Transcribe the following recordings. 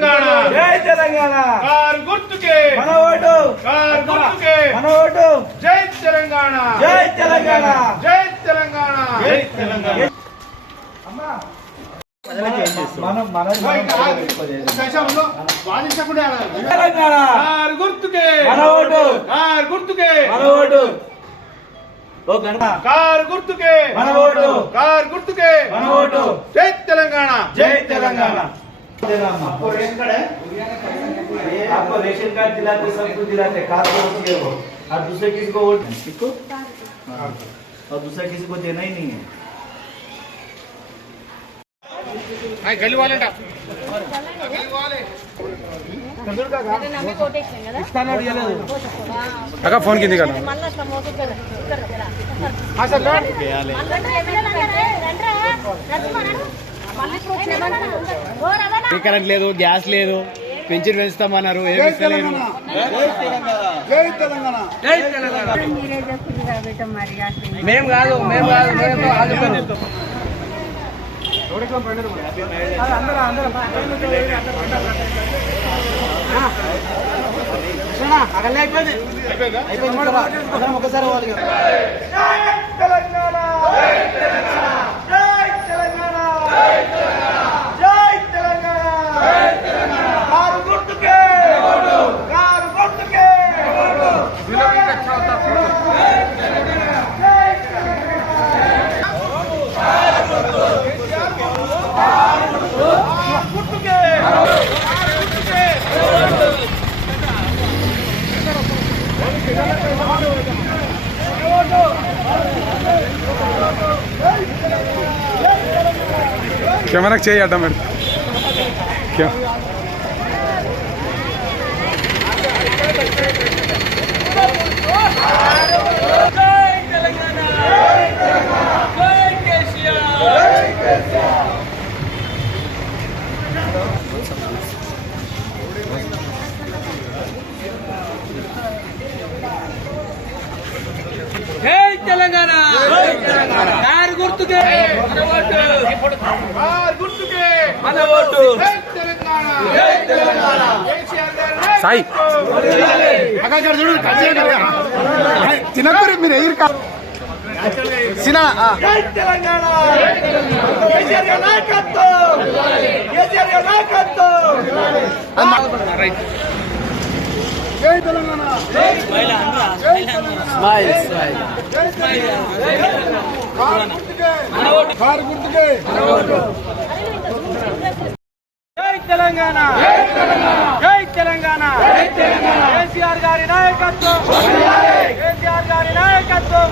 తెలంగాణ జై తెలంగాణ కారు గుర్తుకే మన ఓటు కారు గుర్తుకే మన ఓటు జై తెలంగాణ జై తెలంగాణ జై తెలంగాణ జై తెలంగాణ తెలంగాణ కారు గుర్తుకే మన ఓటు కారు గుర్తుకే మన ఓటు కారు గుర్తుకే మన ఓటు కారు గుర్తుకే మన ఓటు జై తెలంగాణ जय तेलंगाना। आपको रेशन कार्ड दिलाते सब कुछ दिलाते कार्ड को वोट दिए वो और दूसरे किसी को वोट किसको और दूसरा किसी को देना ही नहीं है। गली वाले అక్క ఫోన్ కింది కదా కరెంట్ లేదు, గ్యాస్ లేదు, పెన్షన్ పెంచుతామన్నారు, ఏమి ఇస్తలేరు. మేము కాదు ఒకసారి కెమెరాకి చేయి అడ్డం పెడతా జై తెలంగాణ, కారు గుర్తుకే కారు గుర్తుకే మన ఓటు. జై తెలంగాణ జై తెలంగాణ కేసీఆర్ గారి సాయి చిన్నప్పుడు మీరు ఎయిర్ జై తెలంగాణ కేసీఆర్ గారి నాయకత్వం కేసీఆర్ గారి నాయకత్వం జై తెలంగాణ కారు గుర్తుకే జై తెలంగాణ జై తెలంగాణ కేసీఆర్ గారి నాయకత్వం కేసీఆర్ గారి నాయకత్వం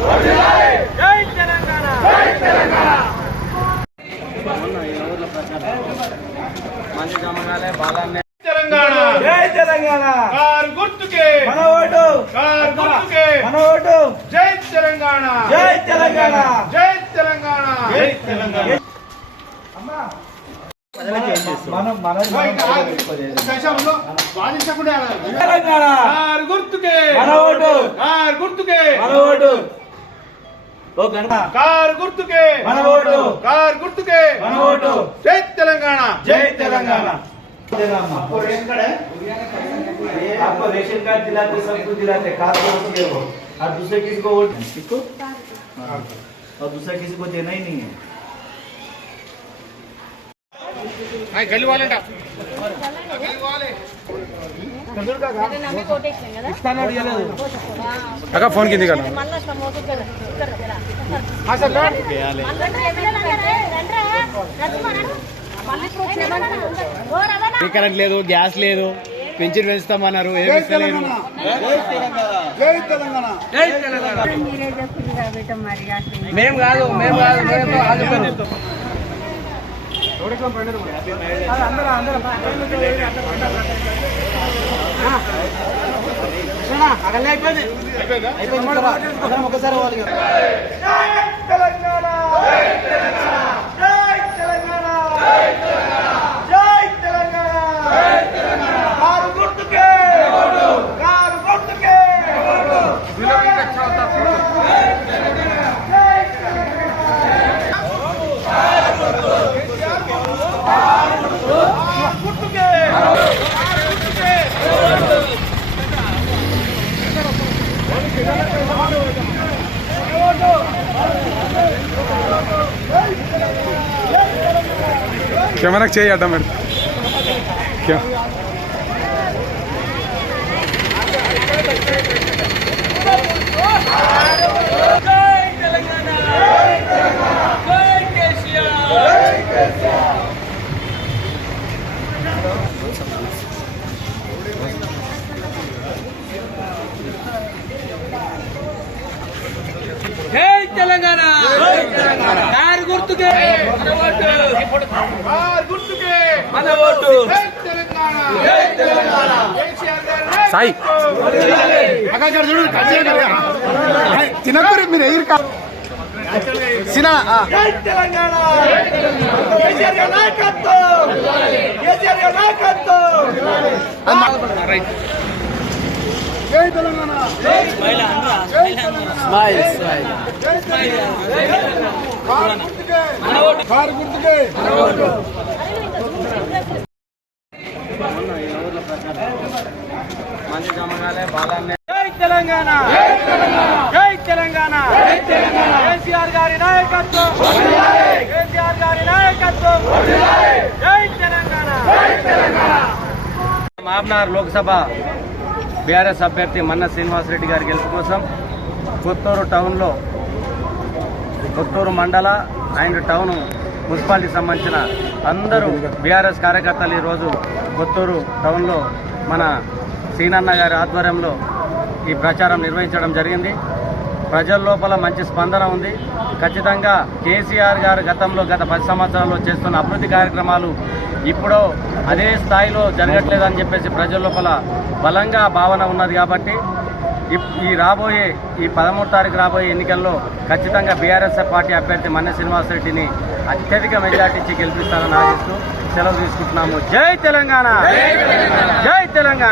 జై తెలంగాణ తెలంగాణ జై తెలంగాణ కారు గుర్తుకే మన ఓటు కారు గుర్తుకే మన ఓటు జై తెలంగాణ జై తెలంగాణ జై తెలంగాణ జై తెలంగాణ తెలంగాణ కారు గుర్తుకే మన ఓటు కారు గుర్తుకే మన ఓటు కారు గుర్తుకే మన ఓటు కారు గుర్తుకే మన ఓటు జై తెలంగాణ जय तेलंगाना। आपको रेशन कार्ड दिलाते सब कुछ दिलाते कार्ड को वोट दिए वो और दूसरे किसी को वोट किसको और दूसरा किसी को देना ही नहीं है। गली वाले అక్క ఫోన్ కింది కదా కరెంట్ లేదు, గ్యాస్ లేదు, పెన్షన్ పెంచుతామన్నారు, ఏమి ఇస్తలేరు. మేము కాదు ఒకసారి కెమెరాకి చేయి అడ్డం పెడతా జై తెలంగాణ కారు గుర్తుకే మన ఓటు కారు గుర్తుకే మన ఓటు జై తెలంగాణ జై తెలంగాణ కేసీఆర్ గారి సాయి తినకూరి మీరు ఎయిర్ సినా జై తెలంగాణ కేసీఆర్ గారి నాయకత్వం కేసీఆర్ గారి నాయకత్వం జై తెలంగాణ కారు గుర్తుకే జై తెలంగాణ జై తెలంగాణ కేసీఆర్ గారి నాయకత్వం కేసీఆర్ గారి నాయకత్వం జై తెలంగాణ మహబూబ్నగర్ లోక్సభ బీఆర్ఎస్ అభ్యర్థి మన్న శ్రీనివాసరెడ్డి గారి గెలుపు కోసం కొత్తూరు టౌన్లో కొత్తూరు మండల అండ్ టౌన్ మున్సిపాలిటీకి సంబంధించిన అందరూ బీఆర్ఎస్ కార్యకర్తలు ఈరోజు కొత్తూరు టౌన్లో మన సీనన్న గారి ఆధ్వర్యంలో ఈ ప్రచారం నిర్వహించడం జరిగింది. ప్రజల లోపల మంచి స్పందన ఉంది. ఖచ్చితంగా కేసీఆర్ గారు గతంలో గత 10 సంవత్సరాల్లో చేస్తున్న అభివృద్ధి కార్యక్రమాలు ఇప్పుడు అదే స్థాయిలో జరగట్లేదని చెప్పేసి ప్రజల లోపల బలంగా భావన ఉన్నది. కాబట్టి ఈ 13 తారీఖు రాబోయే ఎన్నికల్లో ఖచ్చితంగా బీఆర్ఎస్ పార్టీ అభ్యర్థి మన్నె శ్రీనివాసరెడ్డిని అత్యధిక మెజార్టీ ఇచ్చి గెలిపిస్తారని ఆశిస్తూ సెలవు తీసుకుంటున్నాము. జై తెలంగాణ జై తెలంగాణ.